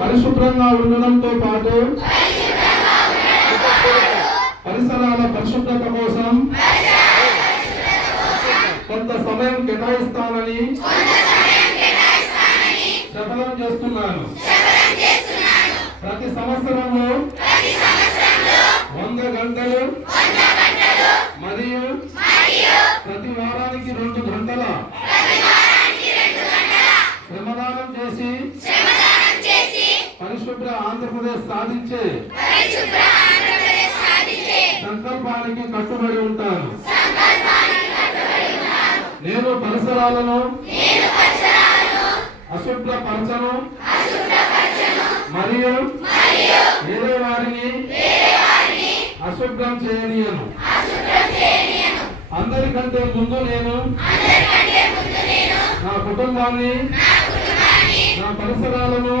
పరిశుభ్రంగా ఉండడంతో పాటు పరిసరాల పరిశుభ్రత కోసం కొంత సమయం కేటాయిస్తానని శపథం చేస్తున్నాను. ప్రతి సంవత్సరంలో 100 గంటలు మరియు ప్రతి వారానికి 2 గంటల శ్రమదానం చేసి పరిశుభ్ర ఆంధ్రప్రదేశ్ సాధించే సంకల్పానికి కట్టుబడి ఉంటాను. నేను పరిసరాలను అశుభ్రపరచను మరియు వేరే వారిని అశుభ్రం చేయనీయను. అందరికంటే ముందు నేను నా కుటుంబాన్ని, నా పరిసరాలను